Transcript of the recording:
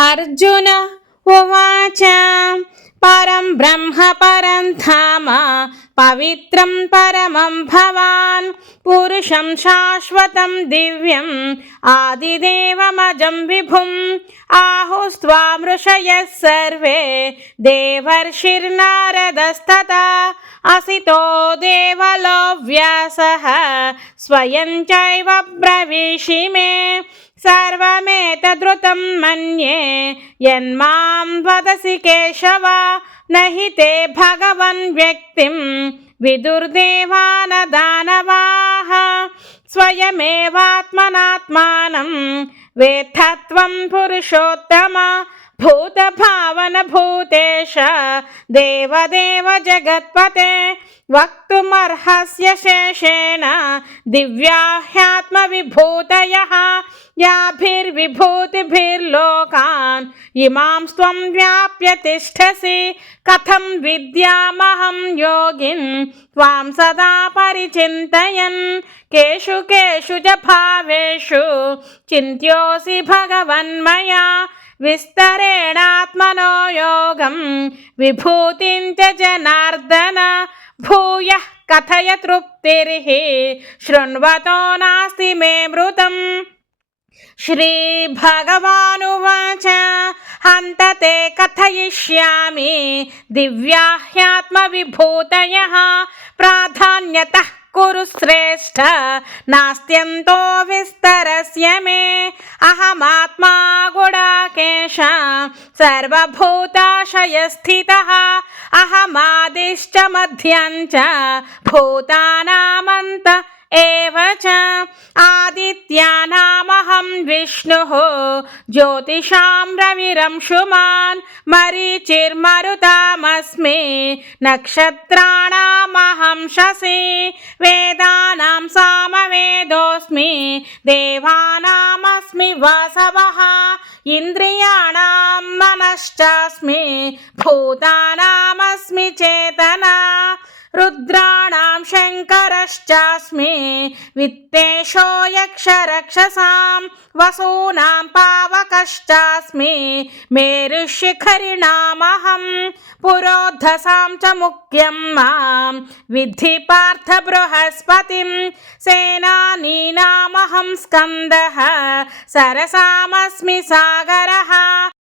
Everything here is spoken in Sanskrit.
अर्जुन उवाच परं ब्रह्म परं धाम पवित्रं परमं भवान् पुरुषं शाश्वतं दिव्यम् आदिदेवमजं विभुम् आहुस्त्वां ऋषयः सर्वे देवर्षिर्नारदस्तथा असितो देवलो व्यासः स्वयं चैव ब्रवीषि मे सर्वमेतद्रुतं मन्ये यन्मां वदसि केशव न हि ते भगवन् व्यक्तिं विदुर्देवानदानवाः स्वयमेवात्मनात्मानं वेत्थत्वं पुरुषोत्तम भूतभावन भूतेश देवदेव जगत्पते वक्तुमर्हस्य शेषेण दिव्या ह्यात्मविभूतयः याभिर्विभूतिभिर्लोकान् इमां त्वं व्याप्य तिष्ठसि कथं विद्यामहं योगिन् त्वां सदा परिचिन्तयन् केषु केषु च भावेषु चिन्त्योऽसि भगवन्मया विस्तरेणात्मनो योगं विभूतिं च जनार्दन भूयः कथय तृप्तिर्हि शृण्वतो नास्ति मे मृतम्। श्रीभगवानुवाच हन्त ते कथयिष्यामि दिव्या ह्यात्मविभूतयः प्राधान्यतः कुरु श्रेष्ठ नास्त्यन्तो विस्तरस्य मे अहमात्मा गुडाकेश सर्वभूताशयस्थितः अहमादिश्च मध्यं च भूतानामन्त एव च आदित्यानामहं विष्णुः ज्योतिषां रविरंशुमान् मरीचिर्मरुतामस्मि नक्षत्राणामहं शशि वेदानां सामवेदोऽस्मि देवानामस्मि वासवः इन्द्रियाणां मनश्चास्मि भूतानामस्मि चेतना रुद्राणां शङ्करश्चास्मि वित्तेशो यक्षरक्षसां वसूनां पावकश्चास्मि मेरुशिखरिणामहं पुरोधसां च मुख्यं मां विद्धि पार्थ बृहस्पतिं सेनानीनामहं स्कन्दः सरसामस्मि सागरः।